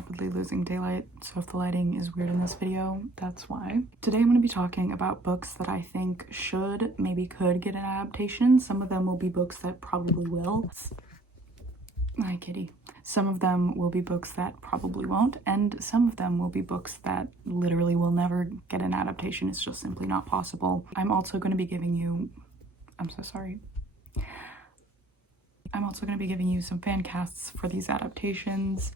rapidly losing daylight, so if the lighting is weird in this video, that's why. Today I'm going to be talking about books that I think should, maybe could get an adaptation. Some of them will be books that probably will. Hi, kitty. Some of them will be books that probably won't, and some of them will be books that literally will never get an adaptation. It's just simply not possible. I'm also going to be giving you... I'm so sorry. I'm also going to be giving you some fan casts for these adaptations.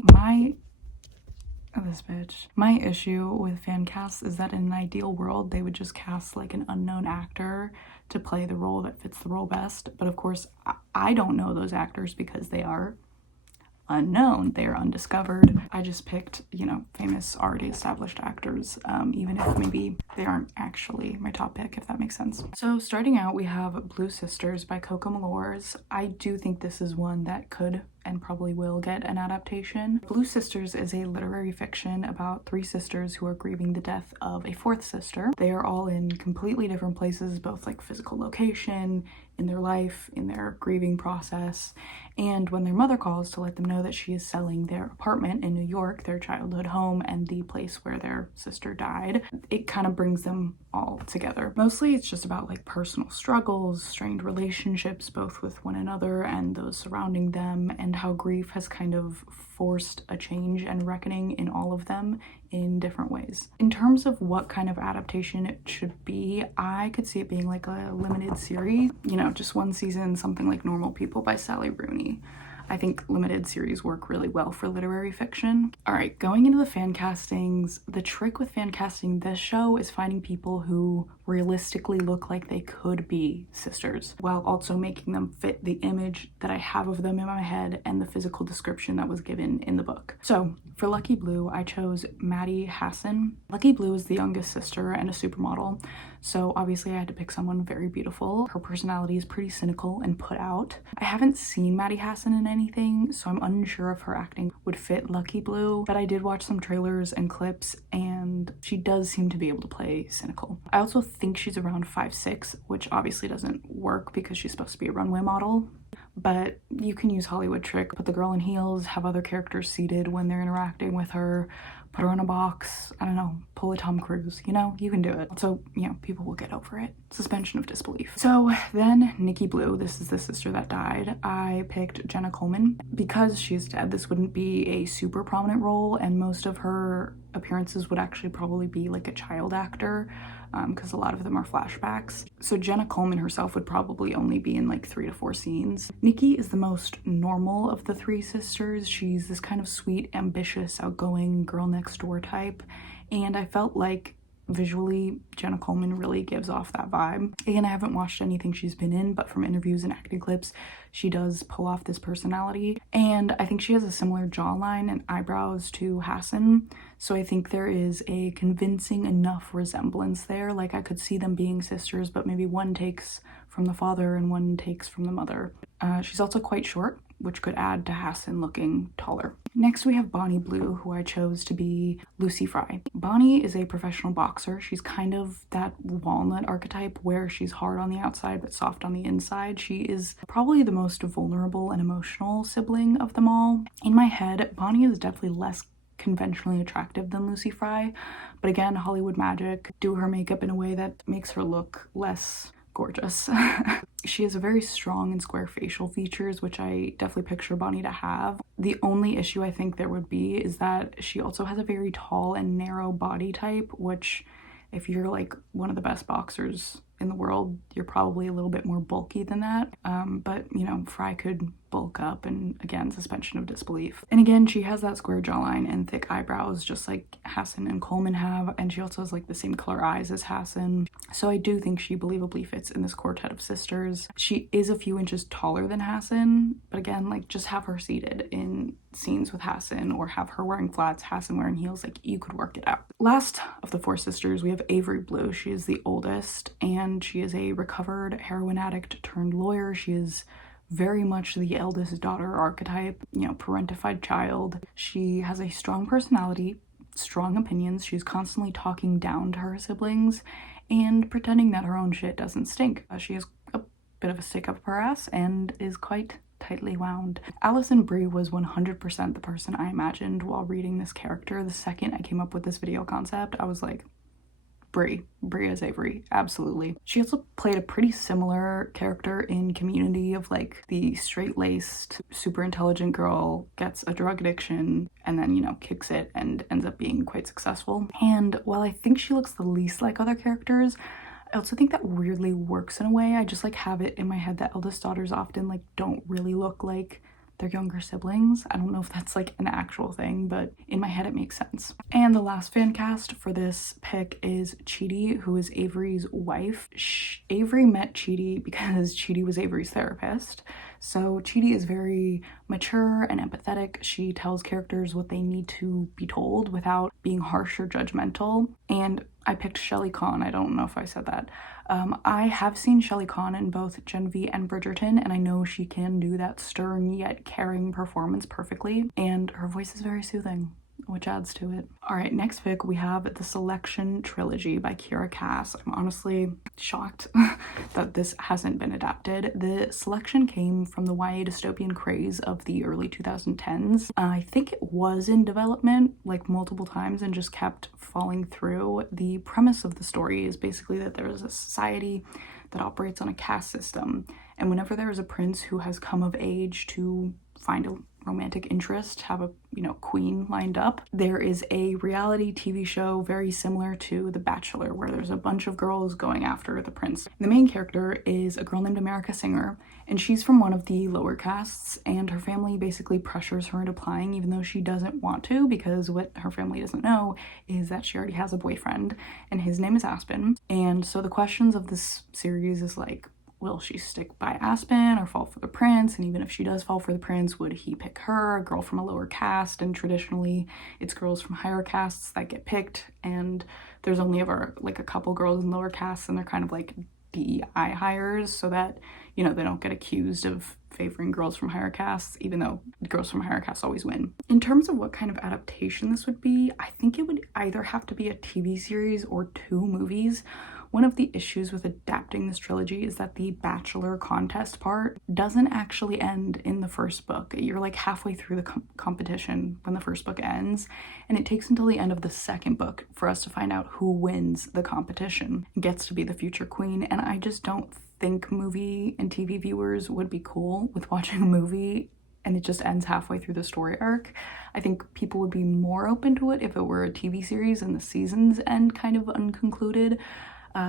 My issue with fan casts is that in an ideal world, they would just cast like an unknown actor to play the role that fits the role best. But of course, I don't know those actors because they are unknown, they are undiscovered. I just picked, you know, famous already established actors, even if maybe they aren't actually my top pick, if that makes sense. So starting out, we have Blue Sisters by Coco Mellors. I do think this is one that could and probably will get an adaptation. Blue Sisters is a literary fiction about three sisters who are grieving the death of a fourth sister. They are all in completely different places, both like physical location, in their life, in their grieving process, and when their mother calls to let them know that she is selling their apartment in New York, their childhood home and the place where their sister died, it kind of brings them all together. Mostly it's just about like personal struggles, strained relationships both with one another and those surrounding them, and how grief has kind of forced a change and reckoning in all of them in different ways. In terms of what kind of adaptation it should be, I could see it being like a limited series, you know, just one season, something like Normal People by Sally Rooney. I think limited series work really well for literary fiction. All right, going into the fan castings, the trick with fan casting this show is finding people who realistically look like they could be sisters, while also making them fit the image that I have of them in my head and the physical description that was given in the book. So for Lucky Blue, I chose Maddie Hassan. Lucky Blue is the youngest sister and a supermodel, so obviously I had to pick someone very beautiful. Her personality is pretty cynical and put out. I haven't seen Maddie Hassan in anything, so I'm unsure if her acting would fit Lucky Blue, but I did watch some trailers and clips and she does seem to be able to play cynical. I also think she's around 5'6", which obviously doesn't work because she's supposed to be a runway model, but you can use Hollywood trick, put the girl in heels, have other characters seated when they're interacting with her, put her in a box, I don't know, pull a Tom Cruise, you know, you can do it. So, you know, people will get over it. Suspension of disbelief. So then Nikki Blue, this is the sister that died. I picked Jenna Coleman. Because she's dead, this wouldn't be a super prominent role, and most of her appearances would actually probably be like a child actor, because a lot of them are flashbacks. So Jenna Coleman herself would probably only be in like 3 to 4 scenes. Nikki is the most normal of the three sisters. She's this kind of sweet, ambitious, outgoing girl next door type, and I felt like visually Jenna Coleman really gives off that vibe. Again, I haven't watched anything she's been in, but from interviews and acting clips, she does pull off this personality, and I think she has a similar jawline and eyebrows to Hassan, so I think there is a convincing enough resemblance there. Like I could see them being sisters, but maybe one takes from the father and one takes from the mother. She's also quite short, which could add to Hassan looking taller. Next we have Bonnie Blue, who I chose to be Lucy Fry. Bonnie is a professional boxer. She's kind of that walnut archetype where she's hard on the outside but soft on the inside. She is probably the most vulnerable and emotional sibling of them all. In my head, Bonnie is definitely less conventionally attractive than Lucy Fry, but again, Hollywood magic, do her makeup in a way that makes her look less gorgeous. She has a very strong and square facial features, which I definitely picture Bonnie to have. The only issue I think there would be is that she also has a very tall and narrow body type, which if you're like one of the best boxers in the world, you're probably a little bit more bulky than that. But you know, Fry could bulk up, and again, suspension of disbelief. And again, she has that square jawline and thick eyebrows just like Hassan and Coleman have, and she also has like the same color eyes as Hassan. So I do think she believably fits in this quartet of sisters. She is a few inches taller than Hassan, but again, like just have her seated in scenes with Hassan or have her wearing flats, Hassan wearing heels, like you could work it out. Last of the four sisters, we have Avery Blue. She is the oldest and she is a recovered heroin addict turned lawyer. She is very much the eldest daughter archetype, you know, parentified child. She has a strong personality, strong opinions. She's constantly talking down to her siblings and pretending that her own shit doesn't stink. She has a bit of a stick up her ass and is quite tightly wound. Allison Brie was 100% the person I imagined while reading this character. The second I came up with this video concept, I was like, Brie as Avery, absolutely. She also played a pretty similar character in Community of like the straight-laced, super intelligent girl gets a drug addiction and then, you know, kicks it and ends up being quite successful. And while I think she looks the least like other characters, I also think that weirdly works in a way. I just like have it in my head that eldest daughters often like don't really look like their younger siblings. I don't know if that's like an actual thing, but in my head it makes sense. And the last fan cast for this pick is Chidi, who is Avery's wife. Avery met Chidi because Chidi was Avery's therapist. So Chidi is very mature and empathetic. She tells characters what they need to be told without being harsh or judgmental. And I picked Shelley Kahn. I don't know if I said that. I have seen Shelley Kahn in both Gen V and Bridgerton, and I know she can do that stern yet caring performance perfectly, and her voice is very soothing, which adds to it. All right, next pick, we have The Selection Trilogy by Kiera Cass. I'm honestly shocked that this hasn't been adapted. The selection came from the YA dystopian craze of the early 2010s. I think it was in development like multiple times and just kept falling through. The premise of the story is basically that there is a society that operates on a caste system, and whenever there is a prince who has come of age to find a romantic interest, have a, you know, queen lined up, there is a reality TV show very similar to The Bachelor where there's a bunch of girls going after the prince. The main character is a girl named America Singer, and she's from one of the lower castes, and her family basically pressures her into applying even though she doesn't want to, because what her family doesn't know is that she already has a boyfriend and his name is Aspen. And so the questions of this series is like, will she stick by Aspen or fall for the prince? And even if she does fall for the prince, would he pick her, a girl from a lower caste? And traditionally it's girls from higher castes that get picked, and there's only ever like a couple girls in lower castes, and they're kind of like DEI hires so that, you know, they don't get accused of favoring girls from higher castes, even though girls from higher castes always win. In terms of what kind of adaptation this would be, I think it would either have to be a TV series or 2 movies. One of the issues with adapting this trilogy is that the Bachelor contest part doesn't actually end in the first book. You're like halfway through the competition when the first book ends, and it takes until the end of the second book for us to find out who wins the competition and gets to be the future queen. And I just don't think movie and TV viewers would be cool with watching a movie and it just ends halfway through the story arc. I think people would be more open to it if it were a TV series and the seasons end kind of unconcluded.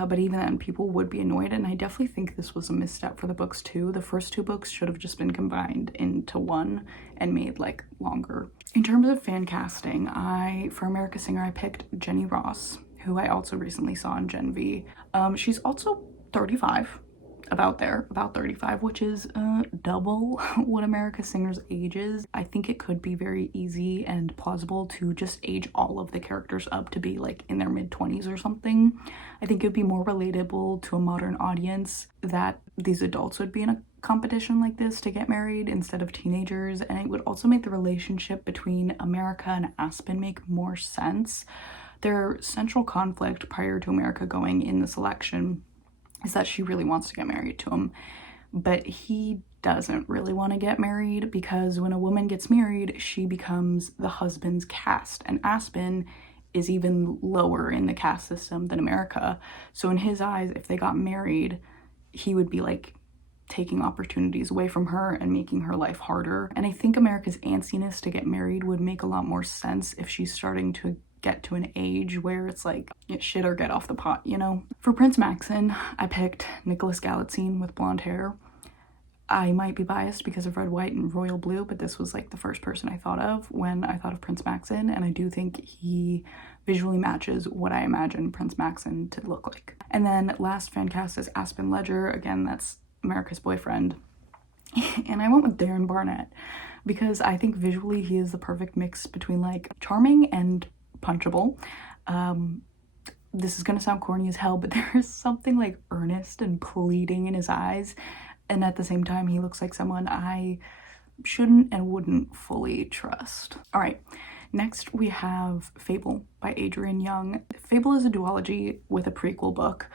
But even then, people would be annoyed, and I definitely think this was a misstep for the books too. The first 2 books should have just been combined into one and made like longer. In terms of fan casting, for America Singer, I picked Jenny Ross, who I also recently saw in Gen V. She's also 35, about 35, which is double what America Singer's age is. I think it could be very easy and plausible to just age all of the characters up to be like in their mid-20s or something. I think it'd be more relatable to a modern audience that these adults would be in a competition like this to get married instead of teenagers, and it would also make the relationship between America and Aspen make more sense. Their central conflict prior to America going in the selection is that she really wants to get married to him, but he doesn't really want to get married because when a woman gets married, she becomes the husband's caste, and Aspen is even lower in the caste system than America. So in his eyes, if they got married, he would be like taking opportunities away from her and making her life harder. And I think America's antsiness to get married would make a lot more sense if she's starting to get to an age where it's like shit or get off the pot, you know? For Prince Maxon, I picked Nicholas Galitzine with blonde hair. I might be biased because of red, white, and royal blue, but this was like the first person I thought of when I thought of Prince Maxon, and I do think he visually matches what I imagine Prince Maxon to look like. And then last fan cast is Aspen Ledger. Again, that's America's boyfriend. And I went with Darren Barnett because I think visually he is the perfect mix between like charming and punchable. This is gonna sound corny as hell, but there's something like earnest and pleading in his eyes, and at the same time he looks like someone I shouldn't and wouldn't fully trust. All right, next we have Fable by Adrienne Young. Fable is a duology with a prequel book.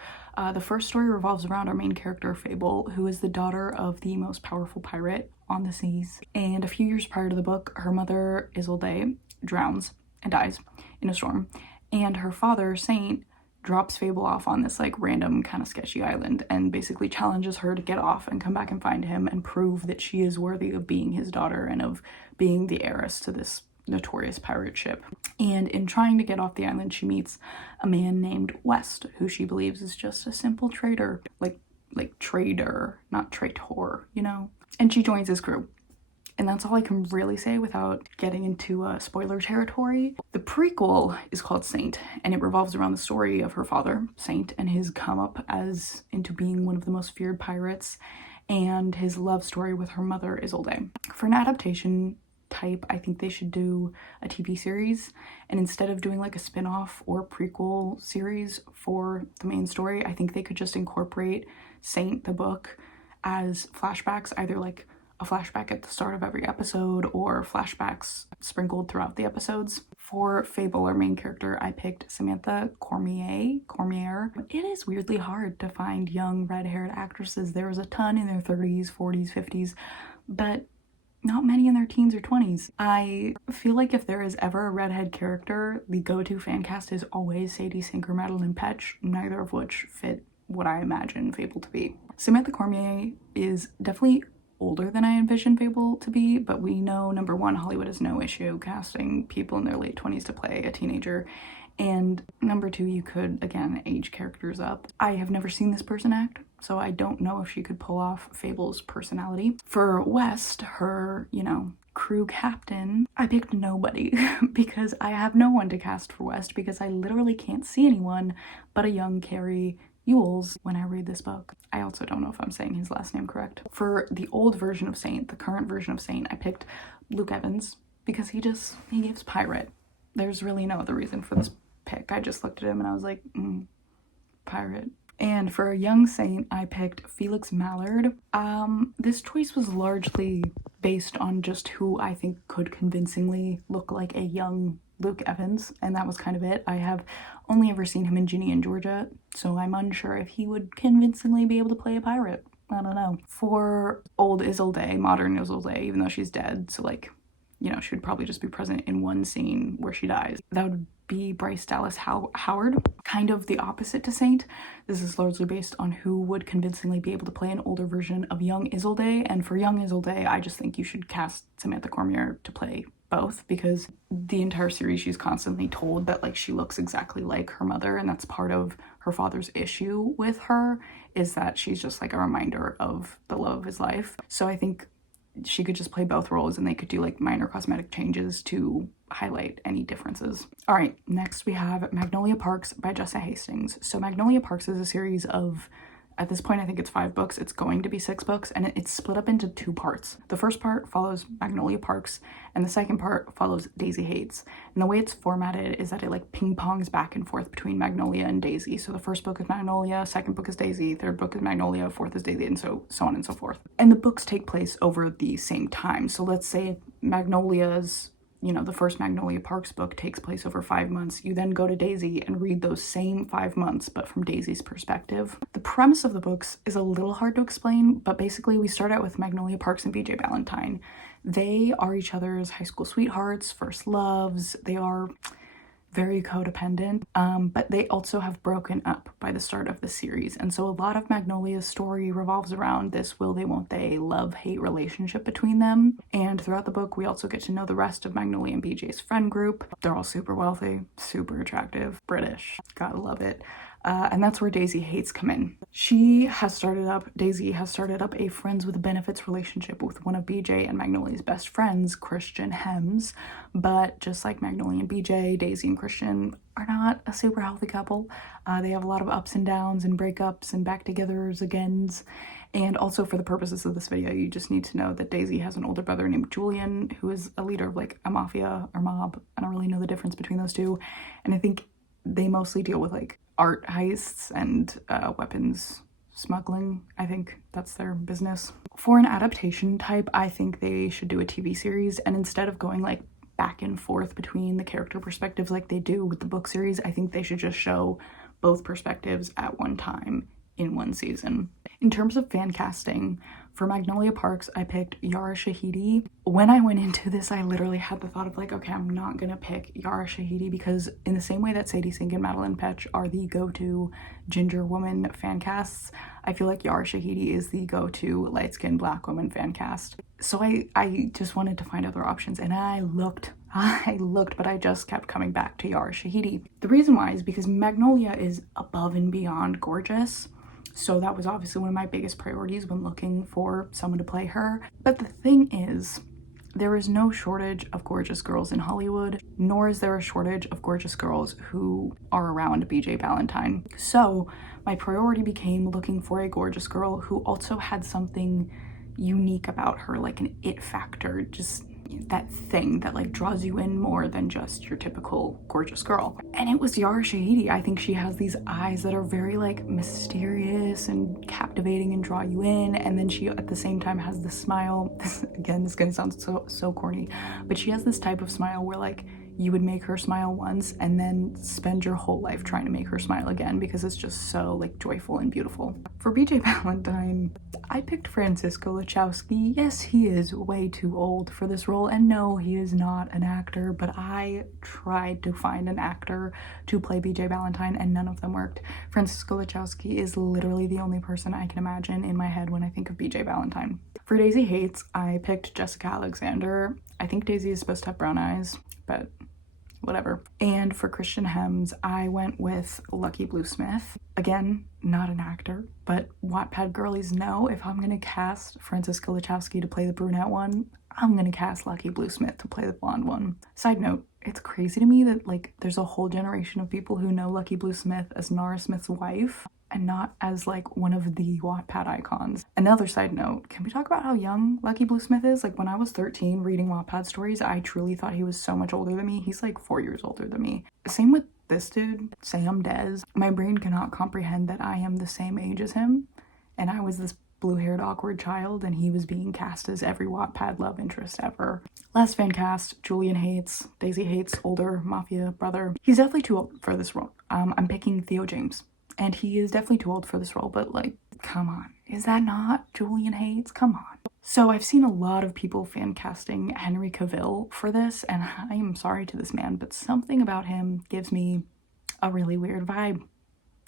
The first story revolves around our main character Fable, who is the daughter of the most powerful pirate on the seas. And a few years prior to the book, her mother, Isolde, drowns and dies in a storm. And her father, Saint, drops Fable off on this like random kind of sketchy island and basically challenges her to get off and come back and find him and prove that she is worthy of being his daughter and of being the heiress to this notorious pirate ship. And in trying to get off the island, she meets a man named West, who she believes is just a simple trader, like trader, not traitor, you know? And she joins his crew. And that's all I can really say without getting into spoiler territory. The prequel is called Saint, and it revolves around the story of her father, Saint, and his come up as into being one of the most feared pirates, and his love story with her mother, Isolde. For an adaptation type, I think they should do a TV series, and instead of doing like a spin-off or prequel series for the main story, I think they could just incorporate Saint, the book, as flashbacks, either like a flashback at the start of every episode or flashbacks sprinkled throughout the episodes. For Fable, our main character, I picked Samantha Cormier. It is weirdly hard to find young red-haired actresses. There was a ton in their 30s, 40s, 50s, but not many in their teens or 20s. I feel like if there is ever a redhead character, the go-to fan cast is always Sadie Sink or Madeline Petch, neither of which fit what I imagine Fable to be. Samantha Cormier is definitely older than I envisioned Fable to be, but we know, number one, Hollywood has no issue casting people in their late 20s to play a teenager, and number two, you could, again, age characters up. I have never seen this person act, so I don't know if she could pull off Fable's personality. For West, her, crew captain, I picked nobody because I have no one to cast for West because I literally can't see anyone but a young Carrie Ewells when I read this book. I also don't know if I'm saying his last name correct. For the old version of Saint, the current version of Saint, I picked Luke Evans because he gives pirate. There's really no other reason for this pick. I just looked at him and I was like, pirate. And for a young Saint, I picked Felix Mallard. This choice was largely based on just who I think could convincingly look like a young Luke Evans, and that was kind of it. I have only ever seen him in Ginny and Georgia, so I'm unsure if he would convincingly be able to play a pirate. I don't know. For old Isolde, modern Isolde, even though she's dead, so she would probably just be present in one scene where she dies. That would be Bryce Dallas Howard, kind of the opposite to Saint. This is largely based on who would convincingly be able to play an older version of young Isolde, and for young Isolde, I just think you should cast Samantha Cormier to play both, because the entire series she's constantly told that she looks exactly like her mother, and that's part of her father's issue with her, is that she's just a reminder of the love of his life. So I think she could just play both roles and they could do minor cosmetic changes to highlight any differences. All right, next we have Magnolia Parks by Jessa Hastings. So Magnolia Parks is a series of, at this point I think it's 5 books, it's going to be 6 books, and it's split up into 2 parts. The first part follows Magnolia Parks and the second part follows Daisy Hates. And the way it's formatted is that it ping pongs back and forth between Magnolia and Daisy. So the first book is Magnolia, second book is Daisy, third book is Magnolia, fourth is Daisy, and so on and so forth. And the books take place over the same time. So let's say Magnolia's, the first Magnolia Parks book takes place over 5 months. You then go to Daisy and read those same 5 months, but from Daisy's perspective. The premise of the books is a little hard to explain, but basically we start out with Magnolia Parks and BJ Valentine. They are each other's high school sweethearts, first loves. They are very codependent, but they also have broken up by the start of the series. And so a lot of Magnolia's story revolves around this will they, won't they, love-hate relationship between them. And throughout the book, we also get to know the rest of Magnolia and BJ's friend group. They're all super wealthy, super attractive, British, gotta love it. And that's where Daisy Hates come in. Daisy has started up a friends with benefits relationship with one of BJ and Magnolia's best friends, Christian Hems. But just like Magnolia and BJ, Daisy and Christian are not a super healthy couple. They have a lot of ups and downs and breakups and back togethers agains. And also for the purposes of this video, you just need to know that Daisy has an older brother named Julian, who is a leader of a mafia or mob. I don't really know the difference between those two. And I think they mostly deal with art heists and weapons smuggling. I think that's their business. For an adaptation type, I think they should do a TV series, and instead of going back and forth between the character perspectives like they do with the book series, I think they should just show both perspectives at one time in one season. In terms of fan casting, for Magnolia Parks, I picked Yara Shahidi. When I went into this, I literally had the thought of like, okay, I'm not gonna pick Yara Shahidi because in the same way that Sadie Sink and Madeline Petch are the go-to ginger woman fan casts, I feel like Yara Shahidi is the go-to light-skinned black woman fan cast. So I just wanted to find other options, and I looked, but I just kept coming back to Yara Shahidi. The reason why is because Magnolia is above and beyond gorgeous. So that was obviously one of my biggest priorities when looking for someone to play her. But the thing is, there is no shortage of gorgeous girls in Hollywood, nor is there a shortage of gorgeous girls who are around BJ Valentine. So my priority became looking for a gorgeous girl who also had something unique about her, like an it factor, just that thing that like draws you in more than just your typical gorgeous girl. And it was Yara Shahidi. I think she has these eyes that are very like mysterious and captivating and draw you in, and then she at the same time has this smile. This is gonna sound so corny, but she has this type of smile where like you would make her smile once and then spend your whole life trying to make her smile again because it's just so like joyful and beautiful. For BJ Valentine, I picked Francisco Lachowski. Yes, he is way too old for this role, and no, he is not an actor, but I tried to find an actor to play BJ Valentine and none of them worked. Francisco Lachowski is literally the only person I can imagine in my head when I think of BJ Valentine. For Daisy Hates, I picked Jessica Alexander. I think Daisy is supposed to have brown eyes, but whatever. And for Christian Hems, I went with Lucky Blue Smith. Again, not an actor, but Wattpad girlies know if I'm gonna cast Francisco Lachowski to play the brunette one, I'm gonna cast Lucky Blue Smith to play the blonde one. Side note, it's crazy to me that like there's a whole generation of people who know Lucky Blue Smith as Nara Smith's wife and not as like one of the Wattpad icons. Another side note, can we talk about how young Lucky Blue Smith is? Like when I was 13 reading Wattpad stories, I truly thought he was so much older than me. He's like 4 years older than me. Same with this dude, Sam Dez. My brain cannot comprehend that I am the same age as him and I was this blue-haired awkward child and he was being cast as every Wattpad love interest ever. Last fan cast, Julian Hates, Daisy Hates, older mafia brother. He's definitely too old for this role. I'm picking Theo James. And he is definitely too old for this role, but like, come on. Is that not Julian Hates? Come on. So I've seen a lot of people fan casting Henry Cavill for this, and I am sorry to this man, but something about him gives me a really weird vibe.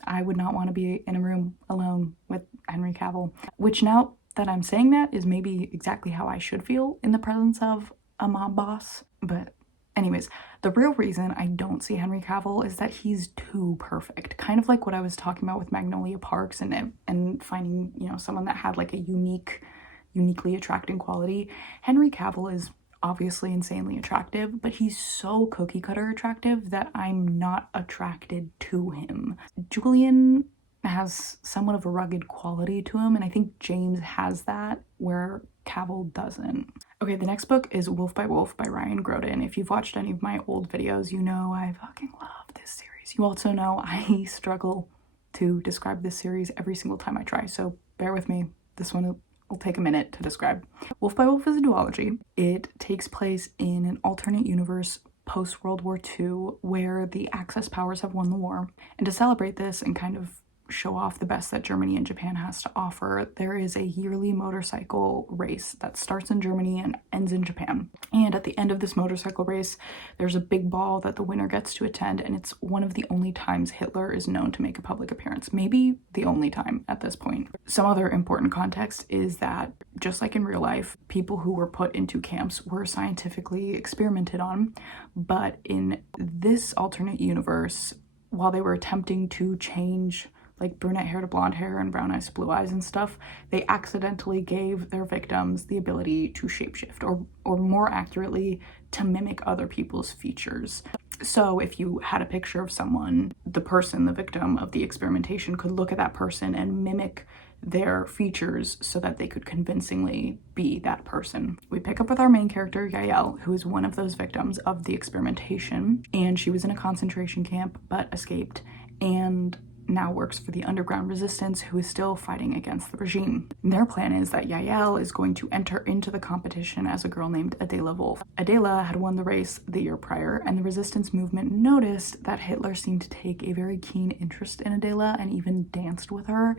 I would not want to be in a room alone with Henry Cavill, which now that I'm saying that is maybe exactly how I should feel in the presence of a mob boss, but anyways, the real reason I don't see Henry Cavill is that he's too perfect. Kind of like what I was talking about with Magnolia Parks and finding, you know, someone that had like a uniquely attracting quality. Henry Cavill is obviously insanely attractive, but he's so cookie cutter attractive that I'm not attracted to him. Julian has somewhat of a rugged quality to him, and I think James has that where Cavill doesn't. Okay, the next book is Wolf by Wolf by Ryan Graudin. If you've watched any of my old videos, you know I fucking love this series. You also know I struggle to describe this series every single time I try, so bear with me. This one will take a minute to describe. Wolf by Wolf is a duology. It takes place in an alternate universe post-World War II where the Axis powers have won the war. And to celebrate this and kind of show off the best that Germany and Japan has to offer, there is a yearly motorcycle race that starts in Germany and ends in Japan. And at the end of this motorcycle race, there's a big ball that the winner gets to attend, and it's one of the only times Hitler is known to make a public appearance. Maybe the only time at this point. Some other important context is that, just like in real life, people who were put into camps were scientifically experimented on, but in this alternate universe, while they were attempting to change like brunette hair to blonde hair and brown eyes to blue eyes and stuff, they accidentally gave their victims the ability to shapeshift, or more accurately, to mimic other people's features. So if you had a picture of someone, the person, the victim of the experimentation, could look at that person and mimic their features so that they could convincingly be that person. We pick up with our main character, Yael, who is one of those victims of the experimentation, and she was in a concentration camp but escaped. And now works for the underground resistance, who is still fighting against the regime. Their plan is that Yael is going to enter into the competition as a girl named Adela Wolf. Adela had won the race the year prior, and the resistance movement noticed that Hitler seemed to take a very keen interest in Adela and even danced with her.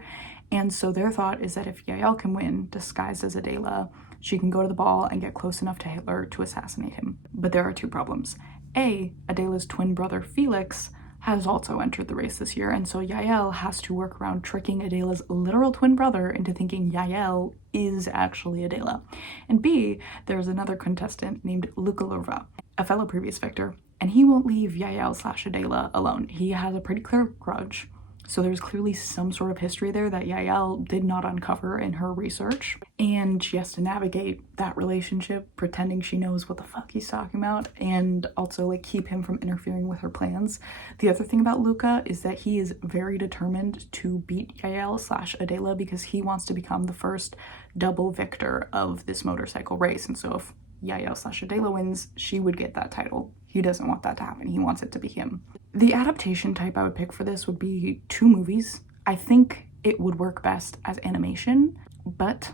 And so their thought is that if Yael can win, disguised as Adela, she can go to the ball and get close enough to Hitler to assassinate him. But there are two problems. A, Adela's twin brother Felix has also entered the race this year, and so Yael has to work around tricking Adela's literal twin brother into thinking Yael is actually Adela. And B, there's another contestant named Luca Lurva, a fellow previous victor, and he won't leave Yael/Adela alone. He has a pretty clear grudge. So there's clearly some sort of history there that Yael did not uncover in her research, and she has to navigate that relationship pretending she knows what the fuck he's talking about, and also like keep him from interfering with her plans. The other thing about Luca is that he is very determined to beat Yael/Adela because he wants to become the first double victor of this motorcycle race, and so if Yael/Adela wins, she would get that title. He doesn't want that to happen. He wants it to be him. The adaptation type I would pick for this would be 2 movies. I think it would work best as animation, but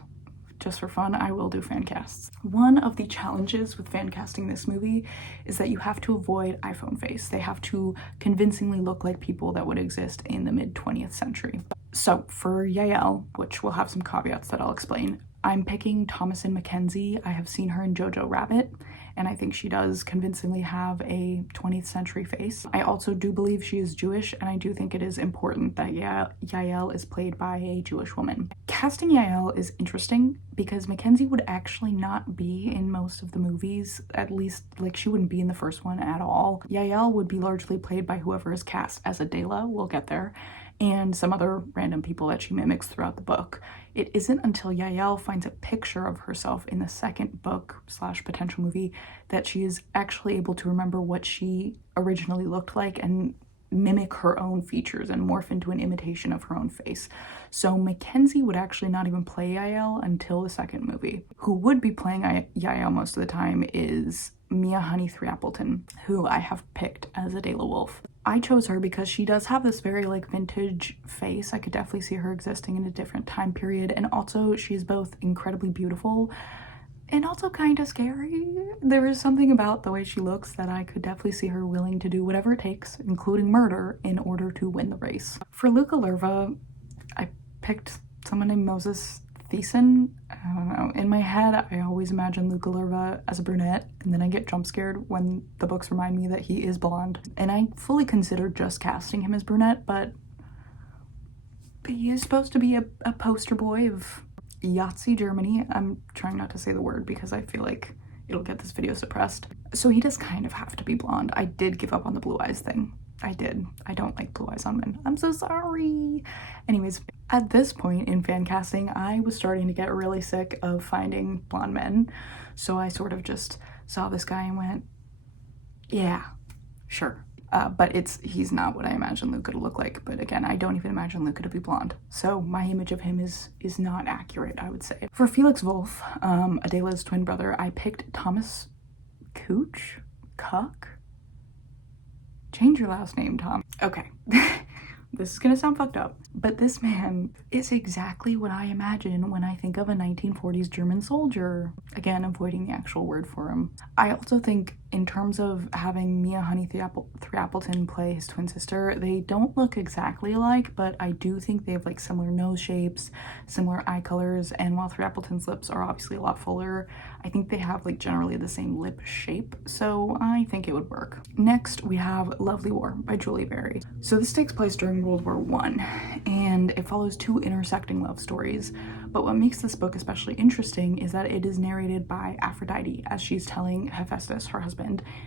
just for fun, I will do fan casts. One of the challenges with fan casting this movie is that you have to avoid iPhone face. They have to convincingly look like people that would exist in the mid-20th century. So for Yael, which will have some caveats that I'll explain, I'm picking Thomasin McKenzie. I have seen her in Jojo Rabbit, and I think she does convincingly have a 20th century face. I also do believe she is Jewish, and I do think it is important that Yael is played by a Jewish woman. Casting Yael is interesting because McKenzie would actually not be in most of the movies, at least like she wouldn't be in the first one at all. Yael would be largely played by whoever is cast as Adela, we'll get there, and some other random people that she mimics throughout the book. It isn't until Yael finds a picture of herself in the second book/potential movie that she is actually able to remember what she originally looked like and mimic her own features and morph into an imitation of her own face. So Mackenzie would actually not even play Yael until the second movie. Who would be playing Yael most of the time is Mia Honey 3 Appleton, who I have picked as Adela Wolf. I chose her because she does have this very like vintage face. I could definitely see her existing in a different time period, and also she's both incredibly beautiful and also kind of scary. There is something about the way she looks that I could definitely see her willing to do whatever it takes, including murder, in order to win the race. For Luca Lurva, I picked someone named Moses Thiessen. I don't know. In my head, I always imagine Luca Lurva as a brunette, and then I get jump scared when the books remind me that he is blonde. And I fully considered just casting him as brunette, but he is supposed to be a poster boy of Yahtzee, Germany. I'm trying not to say the word because I feel like it'll get this video suppressed. So he does kind of have to be blonde. I did give up on the blue eyes thing. I did. I don't like blue eyes on men. I'm so sorry. Anyways, at this point in fan casting, I was starting to get really sick of finding blonde men. So I sort of just saw this guy and went, yeah, sure. But he's not what I imagine Luca to look like. But again, I don't even imagine Luca to be blonde. So my image of him is not accurate, I would say. For Felix Wolf, Adela's twin brother, I picked Thomas Kuck? Change your last name, Tom. Okay. This is gonna sound fucked up, but this man is exactly what I imagine when I think of a 1940s German soldier. Again, avoiding the actual word for him. I also think in terms of having Mia Honey 3 Appleton play his twin sister, they don't look exactly alike, but I do think they have like similar nose shapes, similar eye colors, and while 3 Appleton's lips are obviously a lot fuller, I think they have like generally the same lip shape, so I think it would work. Next, we have Lovely War by Julie Berry. So this takes place during World War I, and it follows 2 intersecting love stories, but what makes this book especially interesting is that it is narrated by Aphrodite as she's telling Hephaestus, her husband,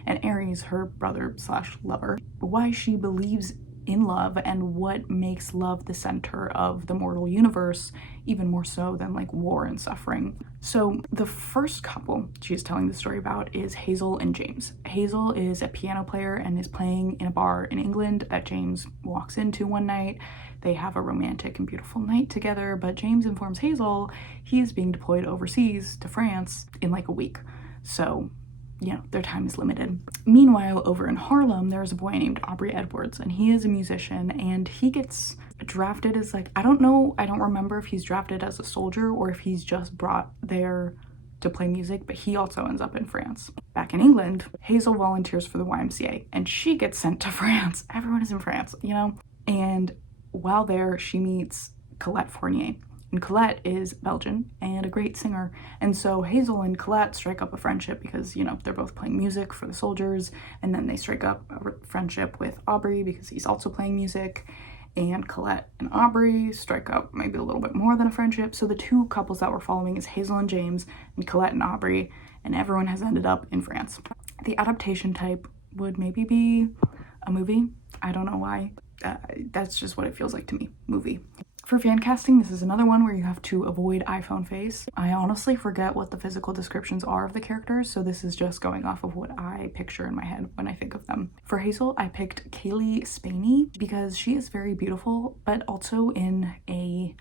and Ares, her brother/lover, why she believes in love and what makes love the center of the mortal universe, even more so than like war and suffering. So the first couple she's telling the story about is Hazel and James. Hazel is a piano player and is playing in a bar in England that James walks into one night. They have a romantic and beautiful night together, but James informs Hazel he is being deployed overseas to France in like a week. So you know, their time is limited. Meanwhile, over in Harlem, there's a boy named Aubrey Edwards, and he is a musician, and he gets drafted as like, I don't remember if he's drafted as a soldier or if he's just brought there to play music, but he also ends up in France. Back in England, Hazel volunteers for the YMCA, and she gets sent to France. Everyone is in France, you know? And while there, she meets Colette Fournier. And Colette is Belgian and a great singer. And so Hazel and Colette strike up a friendship because, you know, they're both playing music for the soldiers. And then they strike up a friendship with Aubrey because he's also playing music. And Colette and Aubrey strike up maybe a little bit more than a friendship. So the two couples that we're following is Hazel and James and Colette and Aubrey. And everyone has ended up in France. The adaptation type would maybe be a movie. I don't know why. That's just what it feels like to me. Movie. For fan casting, this is another one where you have to avoid iPhone face. I honestly forget what the physical descriptions are of the characters, so this is just going off of what I picture in my head when I think of them. For Hazel, I picked Kaylee Spaney because she is very beautiful, but also in a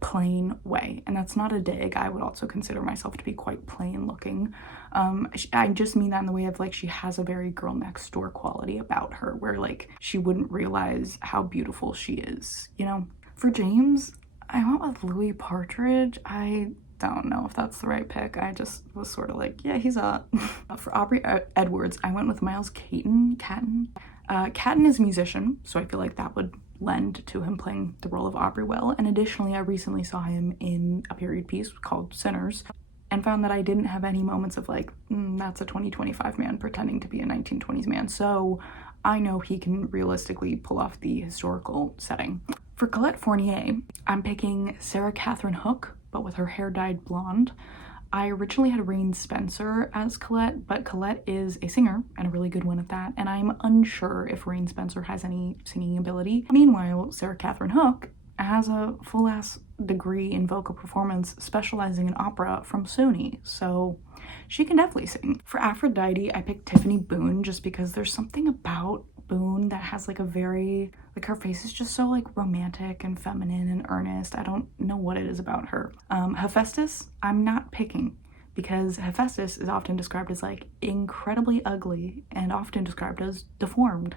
plain way. And that's not a dig. I would also consider myself to be quite plain looking. I just mean that in the way of like she has a very girl next door quality about her where like she wouldn't realize how beautiful she is, you know? For James, I went with Louis Partridge. I don't know if that's the right pick. I just was sort of like, yeah, he's a... For Aubrey Edwards, I went with Miles Catton. Catton is a musician, so I feel like that would lend to him playing the role of Aubrey well. And additionally, I recently saw him in a period piece called Sinners and found that I didn't have any moments of like, that's a 2025 man pretending to be a 1920s man. So I know he can realistically pull off the historical setting. For Colette Fournier, I'm picking Sarah Catherine Hook, but with her hair dyed blonde. I originally had Rain Spencer as Colette, but Colette is a singer and a really good one at that, and I'm unsure if Rain Spencer has any singing ability. Meanwhile, Sarah Catherine Hook has a full-ass degree in vocal performance specializing in opera from SUNY, so she can definitely sing. For Aphrodite, I picked Tiffany Boone just because there's something about Boone that has like a very, like her face is just so like romantic and feminine and earnest. I don't know what it is about her. Hephaestus, I'm not picking because Hephaestus is often described as like incredibly ugly and often described as deformed.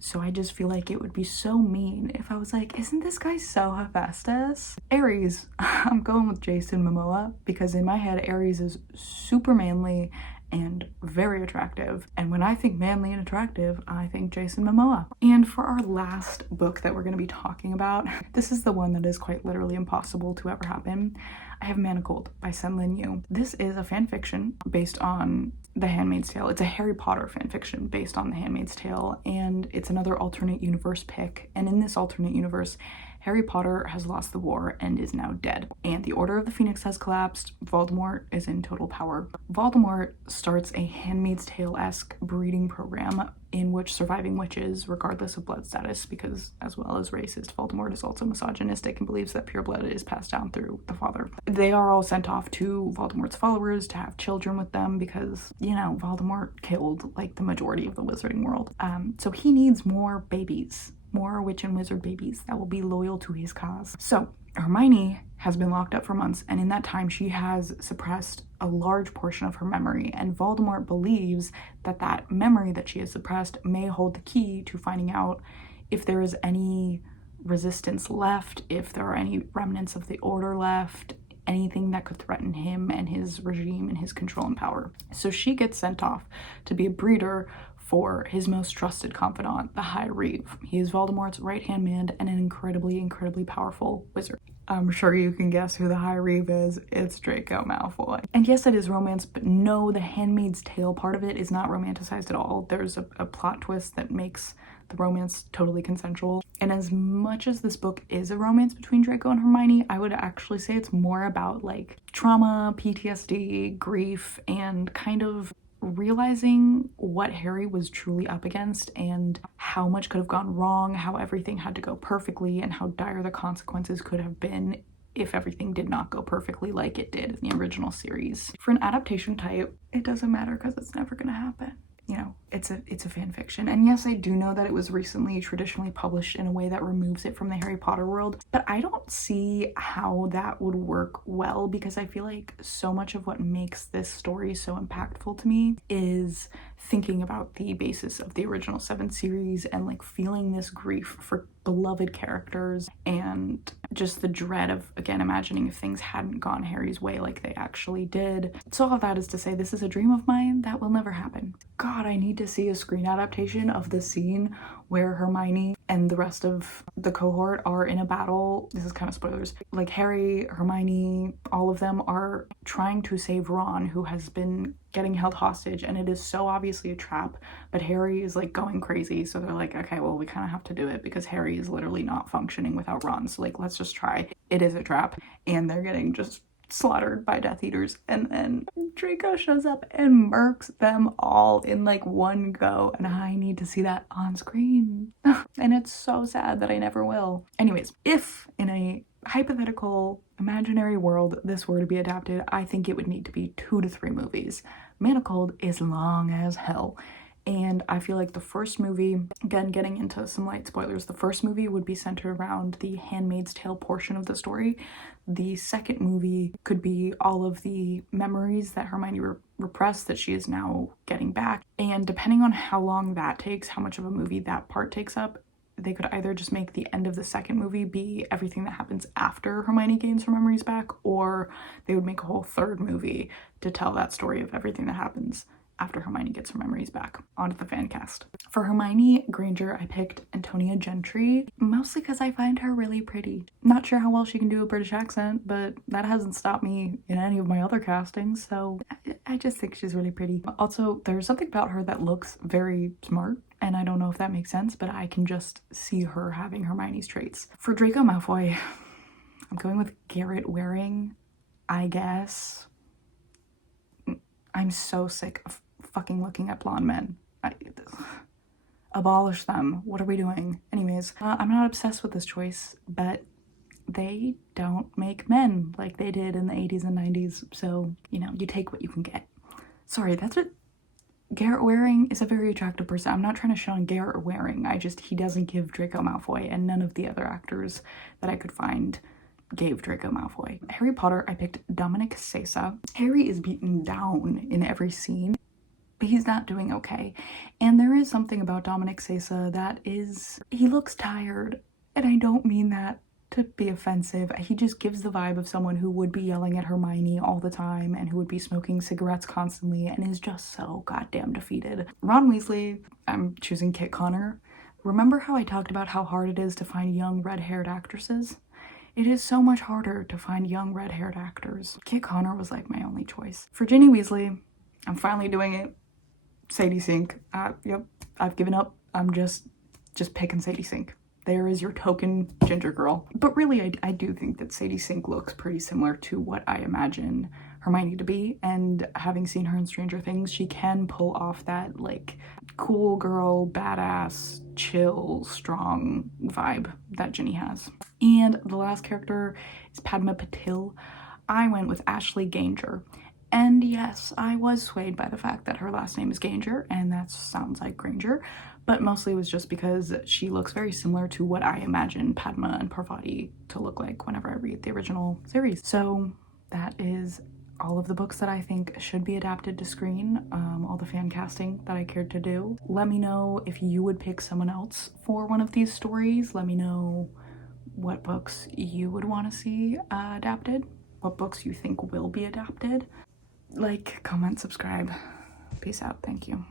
So I just feel like it would be so mean if I was like, isn't this guy so Hephaestus? Aries, I'm going with Jason Momoa because in my head, Aries is super manly and very attractive. And when I think manly and attractive, I think Jason Momoa. And for our last book that we're going to be talking about, this is the one that is quite literally impossible to ever happen. I have Manacled by SenLinYu. This is a fan fiction based on The Handmaid's Tale. It's a Harry Potter fan fiction based on The Handmaid's Tale, and it's another alternate universe pick. And in this alternate universe, Harry Potter has lost the war and is now dead. And the Order of the Phoenix has collapsed. Voldemort is in total power. Voldemort starts a Handmaid's Tale-esque breeding program in which surviving witches, regardless of blood status, because as well as racist, Voldemort is also misogynistic and believes that pure blood is passed down through the father. They are all sent off to Voldemort's followers to have children with them because, you know, Voldemort killed like the majority of the wizarding world. So he needs more babies. More witch and wizard babies that will be loyal to his cause. So Hermione has been locked up for months, and in that time she has suppressed a large portion of her memory, and Voldemort believes that that memory that she has suppressed may hold the key to finding out if there is any resistance left, if there are any remnants of the Order left, anything that could threaten him and his regime and his control and power. So she gets sent off to be a breeder for his most trusted confidant, the High Reeve. He is Voldemort's right-hand man and an incredibly, incredibly powerful wizard. I'm sure you can guess who the High Reeve is. It's Draco Malfoy. And yes, it is romance, but no, the Handmaid's Tale part of it is not romanticized at all. There's a plot twist that makes the romance totally consensual. And as much as this book is a romance between Draco and Hermione, I would actually say it's more about like trauma, PTSD, grief, and kind of realizing what Harry was truly up against and how much could have gone wrong, how everything had to go perfectly, and how dire the consequences could have been if everything did not go perfectly like it did in the original series. For an adaptation type, it doesn't matter because it's never gonna happen. you know, it's a fan fiction. And yes, I do know that it was recently traditionally published in a way that removes it from the Harry Potter world, but I don't see how that would work well, because I feel like so much of what makes this story so impactful to me is thinking about the basis of the original 7 series and like feeling this grief for beloved characters, and just the dread of, again, imagining if things hadn't gone Harry's way like they actually did. So all of that is to say, this is a dream of mine that will never happen. God, I need to see a screen adaptation of the scene where Hermione and the rest of the cohort are in a battle. This is kind of spoilers. Like Harry, Hermione, all of them are trying to save Ron, who has been getting held hostage, and it is so obviously a trap, but Harry is like going crazy, so they're like, okay, well, we kind of have to do it because Harry is literally not functioning without Ron, so like, let's just try. It is a trap, and they're getting just slaughtered by Death Eaters, and then Draco shows up and murks them all in like one go, and I need to see that on screen. And it's so sad that I never will. Anyways, if in a hypothetical imaginary world this were to be adapted, I think it would need to be 2 to 3 movies. Manacled is long as hell, and I feel like the first movie, again getting into some light spoilers, the first movie would be centered around the Handmaid's Tale portion of the story. The second movie could be all of the memories that Hermione repressed that she is now getting back, and depending on how long that takes, how much of a movie that part takes up, they could either just make the end of the second movie be everything that happens after Hermione gains her memories back, or they would make a whole third movie to tell that story of everything that happens after Hermione gets her memories back. Onto the fan cast. For Hermione Granger, I picked Antonia Gentry, mostly because I find her really pretty. Not sure how well she can do a British accent, but that hasn't stopped me in any of my other castings, so I just think she's really pretty. Also, there's something about her that looks very smart, and I don't know if that makes sense, but I can just see her having Hermione's traits. For Draco Malfoy, I'm going with Garrett Waring, I guess. I'm so sick of fucking looking at blonde men. Abolish them. What are we doing? Anyways, I'm not obsessed with this choice, but they don't make men like they did in the 80s and 90s, so, you know, you take what you can get. Sorry, that's it. Garrett Waring is a very attractive person. I'm not trying to shit on Garrett Waring. He doesn't give Draco Malfoy, and none of the other actors that I could find gave Draco Malfoy. Harry Potter, I picked Dominic Sessa. Harry is beaten down in every scene, but he's not doing okay. And there is something about Dominic Sessa that is, he looks tired, and I don't mean that to be offensive. He just gives the vibe of someone who would be yelling at Hermione all the time and who would be smoking cigarettes constantly and is just so goddamn defeated. Ron Weasley, I'm choosing Kit Connor. Remember how I talked about how hard it is to find young red-haired actresses? It is so much harder to find young red-haired actors. Kit Connor was like my only choice. For Ginny Weasley, I'm finally doing it. Sadie Sink. Yep, I've given up. I'm just picking Sadie Sink. There is your token ginger girl. But really, I do think that Sadie Sink looks pretty similar to what I imagine Hermione to be, and having seen her in Stranger Things, she can pull off that like cool girl, badass, chill, strong vibe that Ginny has. And the last character is Padma Patil. I went with Ashley Granger. And yes, I was swayed by the fact that her last name is Granger, and that sounds like Granger, but mostly it was just because she looks very similar to what I imagine Padma and Parvati to look like whenever I read the original series. So that is all of the books that I think should be adapted to screen, all the fan casting that I cared to do. Let me know if you would pick someone else for one of these stories. Let me know what books you would want to see adapted, what books you think will be adapted. Like, comment, subscribe. Peace out. Thank you.